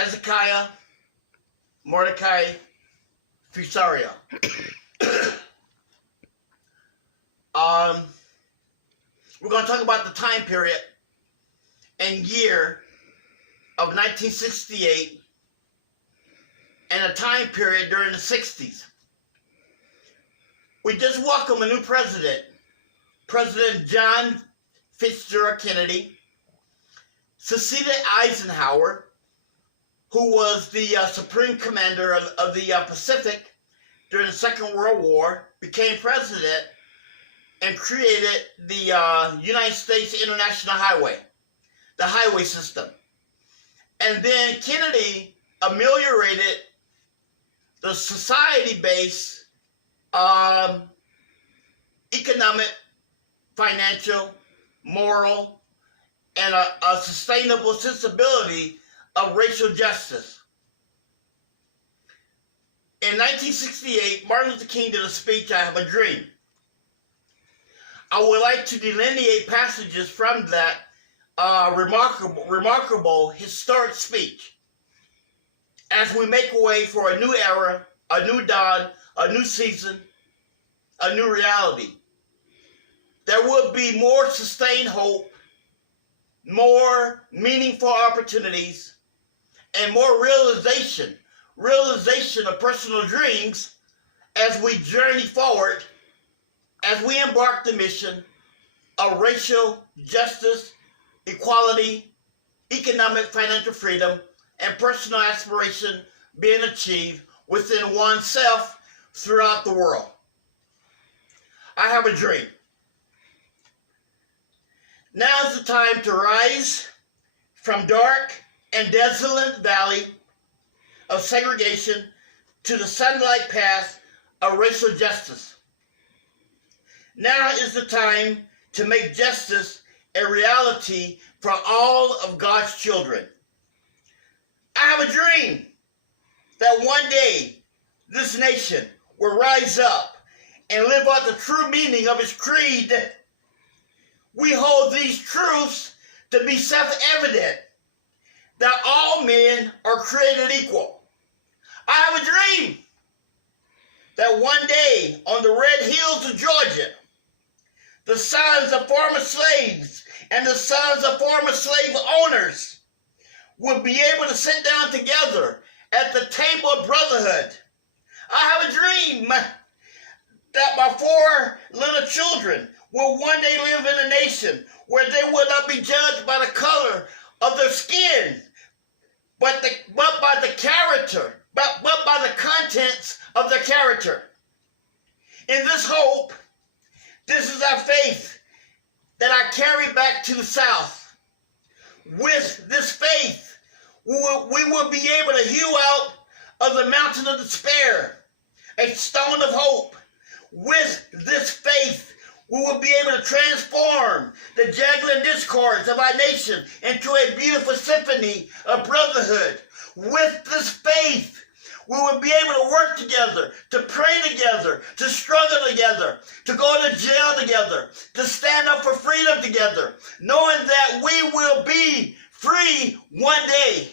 Ezekiah Mordecai Fusaria. We're going to talk about the time period and year of 1968 and a time period during the 60s. We just welcomed a new president, President John Fitzgerald Kennedy. Succeeded Eisenhower, who was the Supreme Commander of the Pacific during the Second World War, became president and created the United States International Highway, the highway system. And then Kennedy ameliorated the society-based economic, financial, moral, and a sustainable sensibility of racial justice. In 1968, Martin Luther King did a speech, I Have a Dream. I would like to delineate passages from that remarkable historic speech as we make way for a new era, a new dawn, a new season, a new reality. There will be more sustained hope, more meaningful opportunities, and more realization of personal dreams as we journey forward, as we embark the mission of racial justice, equality, economic financial freedom, and personal aspiration being achieved within oneself throughout the world. I have a dream. Now is the time to rise from dark and desolate valley of segregation to the sunlight path of racial justice. Now is the time to make justice a reality for all of God's children. I have a dream that one day this nation will rise up and live out the true meaning of its creed. We hold these truths to be self-evident, that all men are created equal. I have a dream that one day on the red hills of Georgia, the sons of former slaves and the sons of former slave owners will be able to sit down together at the table of brotherhood. I have a dream that my 4 little children will one day live in a nation where they will not be judged by the color of their skin, but by the character, but by the contents of their character. In this hope, this is our faith that I carry back to the South. With this faith, we will be able to hew out of the mountain of despair a stone of hope. With this faith, we will be able to transform the juggling discords of our nation into a beautiful symphony of brotherhood. With this faith, we will be able to work together, to pray together, to struggle together, to go to jail together, to stand up for freedom together, knowing that we will be free one day.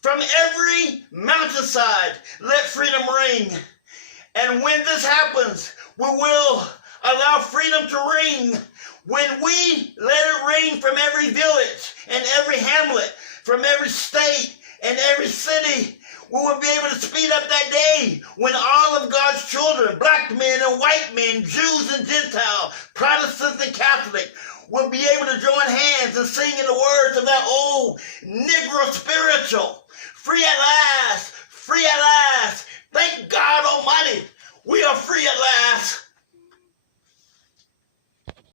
From every mountainside, let freedom ring. And when this happens, we will allow freedom to ring. When we let it ring from every village and every hamlet, from every state and every city, we will be able to speed up that day when all of God's children, black men and white men, Jews and Gentiles, Protestants and Catholic, will be able to join hands and sing in the words of that old Negro spiritual. Free at last, thank God Almighty, we are free at